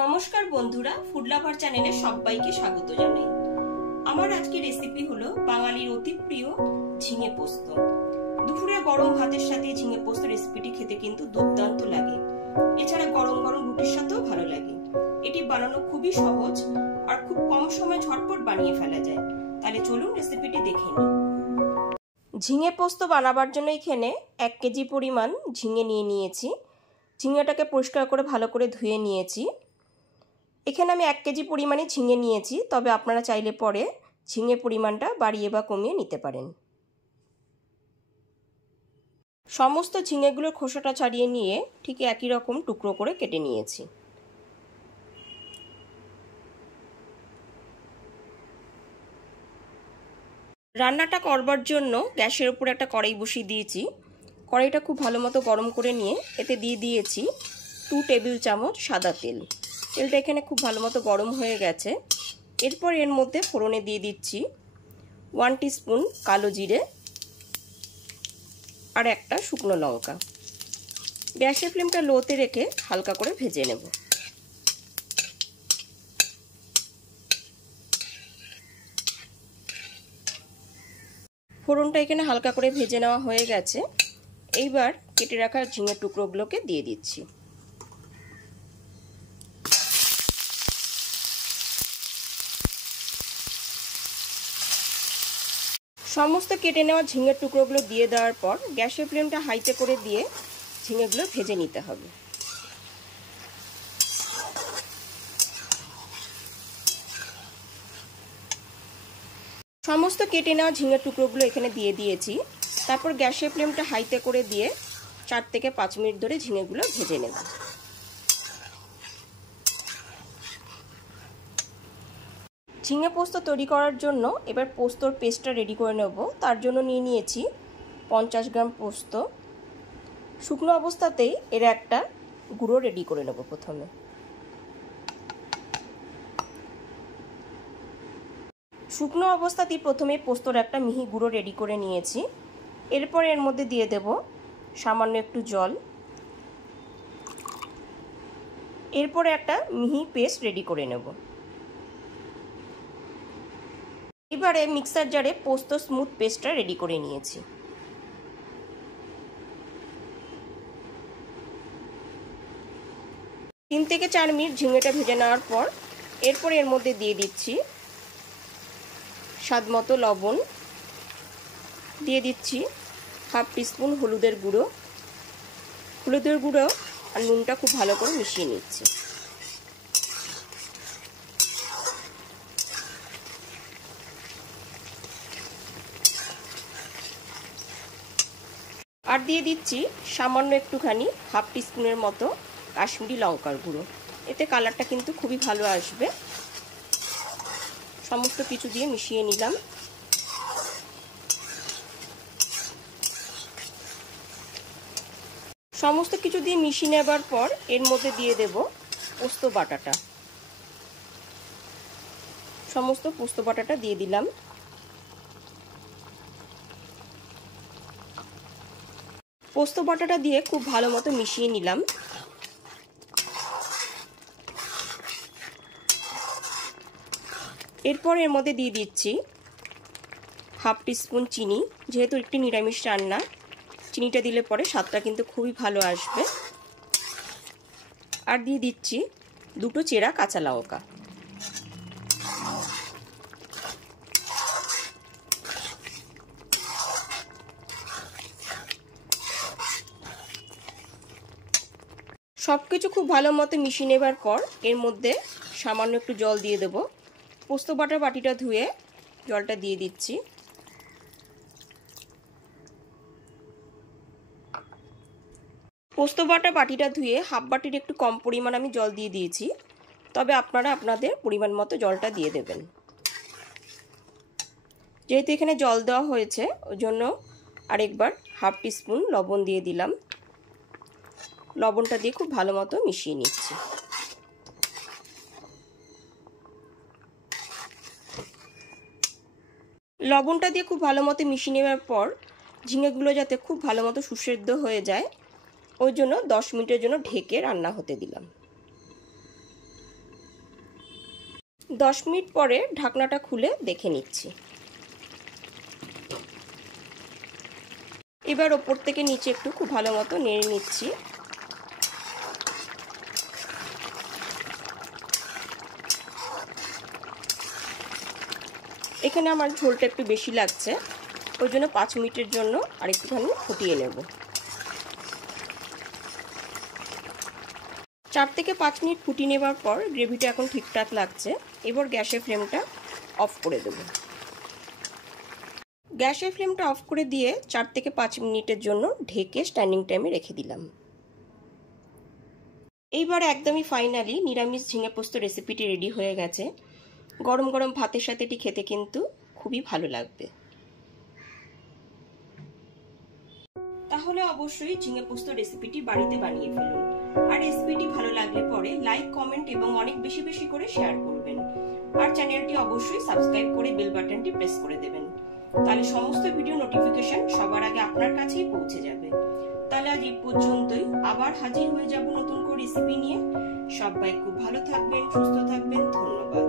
নমস্কার বন্ধুরা, food lover চ্যানেলে সবাইকে স্বাগত জানাই। আমার আজকের রেসিপি হলো বাঙালির অতি প্রিয় ঝিঙে পোস্ত। দুপুরে গরম ভাতের সাথে ঝিঙে পোস্ত রেসিপিটি খেতে কিন্তু দুর্দান্ত লাগে। এছাড়া গরম গরম রুটির সাথেও ভালো লাগে। এটি বানানো খুবই সহজ আর খুব কম সময়ে ঝটপট বানিয়ে ফেলা যায়। তাহলে চলুন রেসিপিটি দেখে নিই। ঝিঙে পোস্ত বানাবার জন্য এখানে 1 কেজি পরিমাণ ঝিঙে নিয়ে নিয়েছি। ঝিঙেটাকে পরিষ্কার করে ভালো করে ধুয়ে নিয়েছি। এখানে আমি 1 কেজি পরিমাণে ঝিঙে নিয়েছি, তবে আপনারা চাইলে পরে ঝিঙে পরিমাণটা বাড়িয়ে বা কমিয়ে নিতে পারেন। সমস্ত ঝিঙেগুলোর খোসাটা ছাড়িয়ে নিয়ে ঠিক একই রকম টুকরো করে কেটে নিয়েছি। রান্নাটা করবার জন্য গ্যাসের উপরে একটা কড়াই বসিয়ে দিয়েছি। কড়াইটা খুব ভালো মতো গরম করে নিয়ে এতে দিয়ে দিয়েছি 2 টেবিল চামচ সাদা তেল। তেলটা এখানে খুব ভালো মতো গরম হয়ে গেছে। এরপর এর মধ্যে ফোড়নে দিয়ে দিচ্ছি 1 টিস্পুন কালো জিরে আর একটা শুকনো লঙ্কা। গ্যাসের ফ্লেমটা লোতে রেখে হালকা করে ভেজে নেব। ফোড়নটা এখানে হালকা করে ভেজে নেওয়া হয়ে গেছে। এইবার কেটে রাখা ঝিঙের টুকরোগুলোকে দিয়ে দিচ্ছি। সমস্ত কেটে নেওয়া ঝিঙের টুকরোগুলো দিয়ে দেওয়ার পর গ্যাসের ফ্লেমটা হাইতে করে দিয়ে ঝিঙেগুলো ভেজে নিতে হবে। সমস্ত কেটে নেওয়া ঝিঙের টুকরোগুলো এখানে দিয়ে দিয়েছি। তারপর গ্যাসের ফ্লেমটা হাইতে করে দিয়ে 4 থেকে 5 মিনিট ধরে ঝিঙেগুলো ভেজে নেব। ঝিঙে পোস্ত তৈরি করার জন্য এবার পোস্তর পেস্টটা রেডি করে নেব। তার জন্য নিয়ে নিয়েছি 50 গ্রাম পোস্ত। শুকনো অবস্থাতেই এর একটা গুঁড়ো রেডি করে নেব। প্রথমে শুকনো অবস্থাতেই পোস্তর একটা মিহি গুঁড়ো রেডি করে নিয়েছি। এরপর এর মধ্যে দিয়ে দেব সামান্য একটু জল। এরপরে একটা মিহি পেস্ট রেডি করে নেব। এবারে মিক্সার জারে পোস্ত স্মুথ পেস্টটা রেডি করে নিয়েছি। তিন থেকে 4 মিনিট ঝিঙেটা ভেজে নেওয়ার পর এরপর এর মধ্যে দিয়ে দিচ্ছি স্বাদ মতো লবণ, দিয়ে দিচ্ছি 1/2 টিস্পুন হলুদের গুঁড়ো। হলুদের গুঁড়ো আর নুনটা খুব ভালো করে মিশিয়ে নিচ্ছি। আর দিয়ে দিচ্ছি সামান্য একটুখানি 1/2 টিস্পুনের মতো কাশ্মীরি লঙ্কার গুঁড়ো। এতে কালারটা কিন্তু খুবই ভালো আসবে। সমস্ত কিছু দিয়ে মিশিয়ে নিলাম। সমস্ত কিছু দিয়ে মিশিয়ে নেবার পর এর মধ্যে দিয়ে দেব পোস্ত বাটাটা। সমস্ত পোস্ত বাটাটা দিয়ে দিলাম। পোস্ত বাটাটা দিয়ে খুব ভালো মতো মিশিয়ে নিলাম। এরপর এর মধ্যে দিয়ে দিচ্ছি 1/2 টিস্পুন চিনি। যেহেতু একটি নিরামিষ রান্না, চিনিটা দিলে পরে স্বাদটা কিন্তু খুবই ভালো আসবে। আর দিয়ে দিচ্ছি 2টো চেরা কাঁচা লঙ্কা। সবকিছু খুব ভালো মতো মিশিয়ে নেবার পর এর মধ্যে সামান্য একটু জল দিয়ে দেব। পোস্ত বাটার বাটিটা ধুয়ে জলটা দিয়ে দিচ্ছি। পোস্ত বাটার বাটিটা ধুয়ে 1/2 বাটির একটু কম পরিমাণ আমি জল দিয়ে দিয়েছি, তবে আপনারা আপনাদের পরিমাণ মতো জলটা দিয়ে দেবেন। যেহেতু এখানে জল দেওয়া হয়েছে ওই জন্য আরেকবার 1/2 টিস্পুন লবণ দিয়ে দিলাম। লবণটা দিয়ে খুব ভালো মতো মিশিয়ে নিচ্ছি। লবণটা দিয়ে খুব ভালো মতো মিশিয়ে নেওয়ার পর ঝিঙেগুলো যাতে খুব ভালো মতো সুসেদ্ধ হয়ে যায় ওই জন্য 10 মিনিটের জন্য ঢেকে রান্না হতে দিলাম। 10 মিনিট পরে ঢাকনাটা খুলে দেখে নিচ্ছি। এবার ওপর থেকে নিচে একটু খুব ভালো মতো নেড়ে নিচ্ছি। এখানে আমার ঝোলটা একটু বেশি লাগছে, ওই জন্য 5 মিনিটের জন্য আরেকটুখানি ফুটিয়ে নেব। 4 থেকে 5 মিনিট ফুটিয়ে নেবার পর গ্রেভিটা এখন ঠিকঠাক লাগছে। এবার গ্যাসের ফ্লেমটা অফ করে দেব। গ্যাসের ফ্লেমটা অফ করে দিয়ে 4 থেকে 5 মিনিটের জন্য ঢেকে স্ট্যান্ডিং টাইমে রেখে দিলাম। এইবার একদমই ফাইনালি নিরামিষ ঝিঙে পোস্ত রেসিপিটি রেডি হয়ে গেছে। গরম গরম ভাতের সাথে এটি খেতে কিন্তু খুবই ভালো লাগবে। তাহলে অবশ্যই ঝিঙে পোস্ত রেসিপিটি বাড়িতে বানিয়ে ফেলুন। আর রেসিপিটি ভালো লাগলে পরে লাইক, কমেন্ট এবং অনেক বেশি বেশি করে শেয়ার করবেন। আর চ্যানেলটি অবশ্যই সাবস্ক্রাইব করে বেল বাটনটি প্রেস করে দেবেন, তাহলে সমস্ত ভিডিও নোটিফিকেশন সবার আগে আপনার কাছেই পৌঁছে যাবে। তাহলে আজ এই পর্যন্তই, আবার হাজির হয়ে যাব নতুন করে রেসিপি নিয়ে। সবাই খুব ভালো থাকবেন, সুস্থ থাকবেন। ধন্যবাদ।